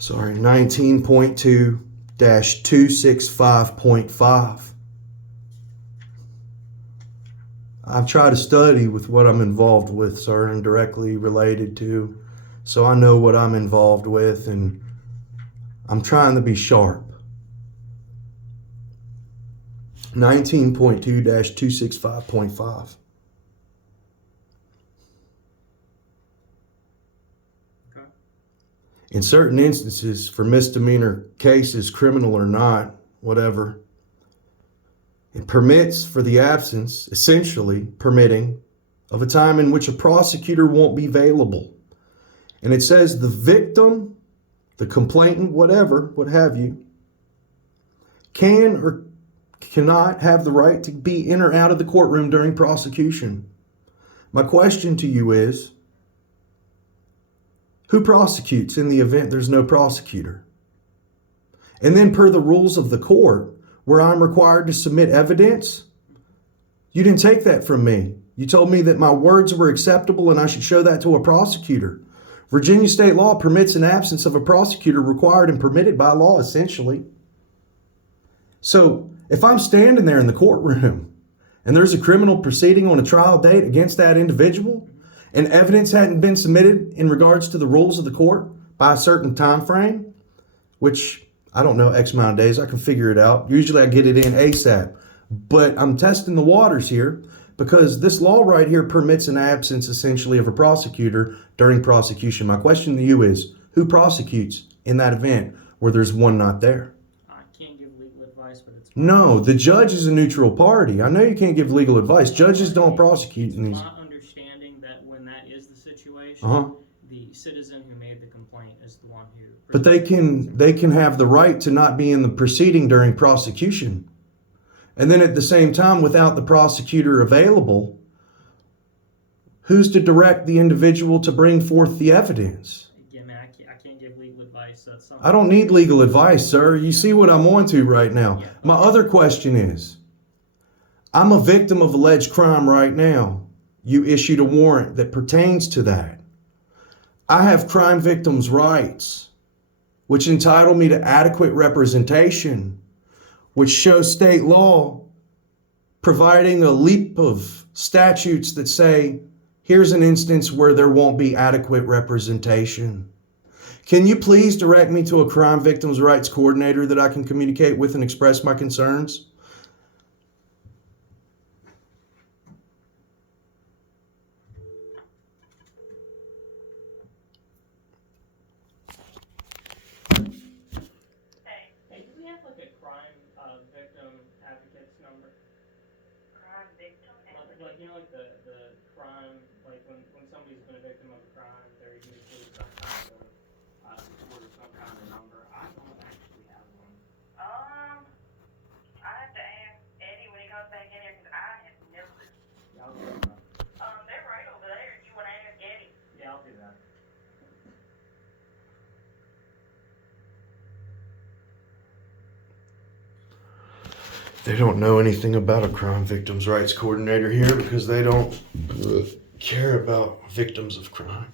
Sorry, 19.2-265.5. I've tried to study with what I'm involved with, sir, and directly related to, so I know what I'm involved with, and I'm trying to be sharp. 19.2-265.5. Okay. In certain instances, for misdemeanor cases, criminal or not, whatever, it permits for the absence, essentially permitting, of a time in which a prosecutor won't be available. And it says the victim, the complainant, whatever, what have you, can or cannot have the right to be in or out of the courtroom during prosecution. My question to you is, who prosecutes in the event there's no prosecutor? And then per the rules of the court, where I'm required to submit evidence, you didn't take that from me. You told me that my words were acceptable and I should show that to a prosecutor. Virginia state law permits an absence of a prosecutor required and permitted by law, essentially. So if I'm standing there in the courtroom and there's a criminal proceeding on a trial date against that individual and evidence hadn't been submitted in regards to the rules of the court by a certain time frame, which I don't know, X amount of days, I can figure it out. Usually I get it in ASAP. But I'm testing the waters here because this law right here permits an absence essentially of a prosecutor during prosecution. My question to you is, who prosecutes in that event where there's one not there? I can't give legal advice, but it's... No, the judge is a neutral party. I know you can't give legal advice. Judges don't prosecute in these. It's my understanding that when that is the situation, the citizen who made the complaint is the one who... But they can have the right to not be in the proceeding during prosecution. And then at the same time, without the prosecutor available, who's to direct the individual to bring forth the evidence? Again, man, I can't give legal advice. That's something... I don't need legal advice, sir. You see what I'm on to right now. My other question is, I'm a victim of alleged crime right now. You issued a warrant that pertains to that. I have crime victims' rights, which entitle me to adequate representation, which shows state law providing a leap of statutes that say, here's an instance where there won't be adequate representation. Can you please direct me to a crime victims' rights coordinator that I can communicate with and express my concerns? Like, you know, like the crime, like when somebody's been a victim of a crime, there usually some kind of report or some kind of number. I don't actually have one. I have to ask Eddie when he comes back in here because I have never. Yeah, I'll do that. They're right over there. You want to ask Eddie? Yeah, I'll do that. They don't know anything about a crime victims' rights coordinator here because they don't care about victims of crime.